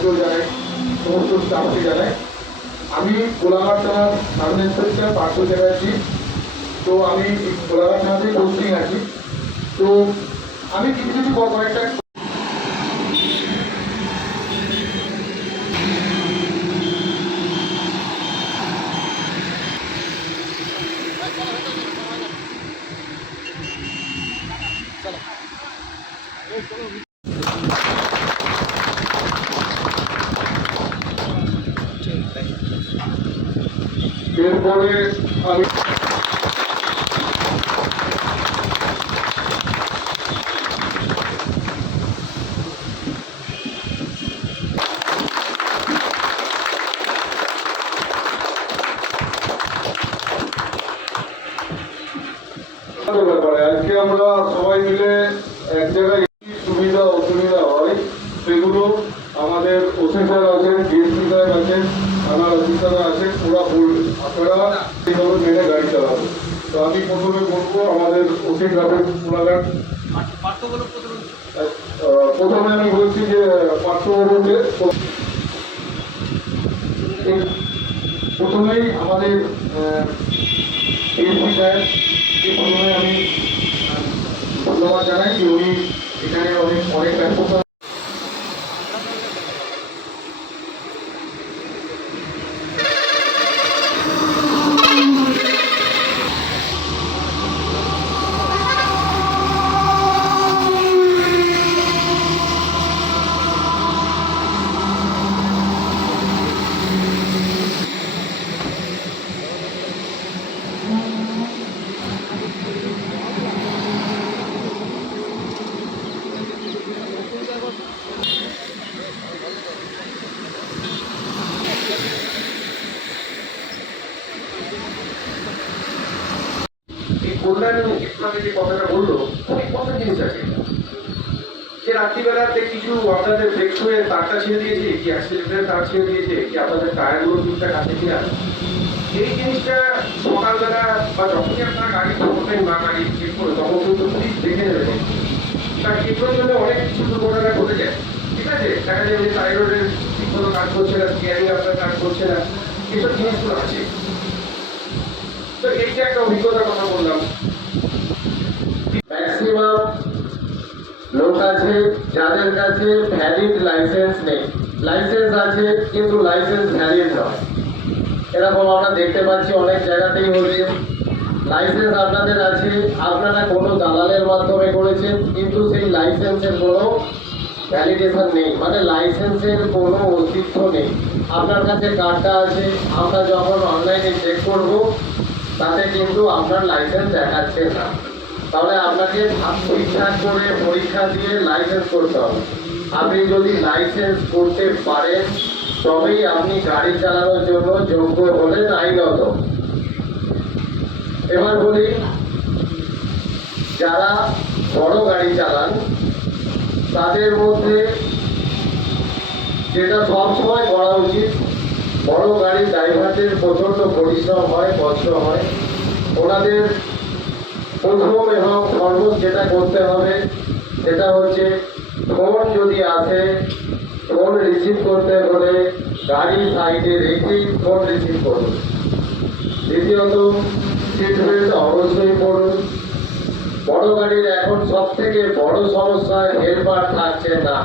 স্যারকেও জানাই, সমস্ত স্টাফকে জানাই। আমি কোলাঘাট থানার সাব ইন্সপেক্টর পার্থ চ্যাটার্জি। তো আমি কোলাঘাট থানাতে পোস্টিং আছি। তো আমি কিছু কয়েকটা এরপরে আমি আজকে আমরা সবাই মিলে এক জায়গায় সুবিধা অসুবিধা হয় সেগুলো আমাদের অফিসার আছেন, ডিএসপি সাহেব আছেন, থানার অফিসাররা আছেন, ওরা বলবেন আপনারা এইভাবে মেনে গাড়ি চালাবেন। তো আমি প্রথমে বলবো আমাদের ওসি গ্রামের কোলাঘাট প্রথমে আমি বলছি যে পার্শ্ববর্তী প্রথমেই আমাদের ডিএসপি সাহেবকে প্রথমে আমি ধন্যবাদ জানাই যে উনি এখানে অনেক ব্যস্ততা কল্যাণ ইসলামে যে কথাটা বললো অনেক কথা জিনিস আছে যে রাত্রিবেলাতে কিছু আপনাদের ব্রেক হয়ে তারটা ছেড়ে দিয়েছে, কি অ্যাক্সিডেন্টের তার ছেড়ে দিয়েছে, কি আপনাদের টায়ারগুলো ঠিকঠাক আছে কিনা, এই জিনিসটা সকালবেলা বা যখনই আপনারা গাড়ি করবেন বা গাড়ি চেক করে তখন কিন্তু পুলিশ দেখে নেবেন। তার চেকের জন্য অনেক কিছু দুর্ঘটনা ঘটে যায়। ঠিক আছে, দেখা যায় যে টায়ারের ঠিক কোনো কাজ করছে না, স্টিয়ারিং আপনার কাজ করছে না, এসব জিনিসগুলো আছে। তো এই যে একটা অভিজ্ঞতার কথা বললাম, ম্যাক্সিমাম লোক আছে যাদের কাছে ভ্যালিড লাইসেন্স নেই, লাইসেন্স আছে কিন্তু লাইসেন্স ভ্যালিড নয়। এরকম আমরা দেখতে পাচ্ছি অনেক জায়গাতেই হচ্ছে। লাইসেন্স আপনাদের আছে, আপনারা কোনো দালালের মাধ্যমে করেছেন কিন্তু সেই লাইসেন্সের কোনো ভ্যালিডেশন নেই, মানে লাইসেন্সের কোনো অস্তিত্ব নেই। আপনার কাছে কার্ডটা আছে, আমরা যখন অনলাইনে চেক করব তাতে কিন্তু আপনার লাইসেন্স দেখাচ্ছে না। তাহলে আপনাকে ঠিকঠাক করে পরীক্ষা দিয়ে লাইসেন্স করতে হবে। আপনি যদি লাইসেন্স করতে পারেন তবেই আপনি গাড়ি চালানোর জন্য যোগ্য হলেন আইনত। এবার বলি, যারা বড় গাড়ি চালান তাদের মধ্যে যেটা সবসময় করা উচিত, বড় গাড়ির ড্রাইভারদের প্রচন্ড পরিশ্রম হয়, কষ্ট হয়। ওনাদের প্রথম এবং সর্বোচ্চ যেটা করতে হবে সেটা হচ্ছে ফোন যদি আসে, ফোন রিসিভ করতে হলে গাড়ি সাইডে রেখেই ফোন রিসিভ করুন। দ্বিতীয়ত, সিট বেল্ট অবশ্যই পড়ুন। বড় গাড়ির এখন সব থেকে বড় সমস্যা হেলপার থাকছে না।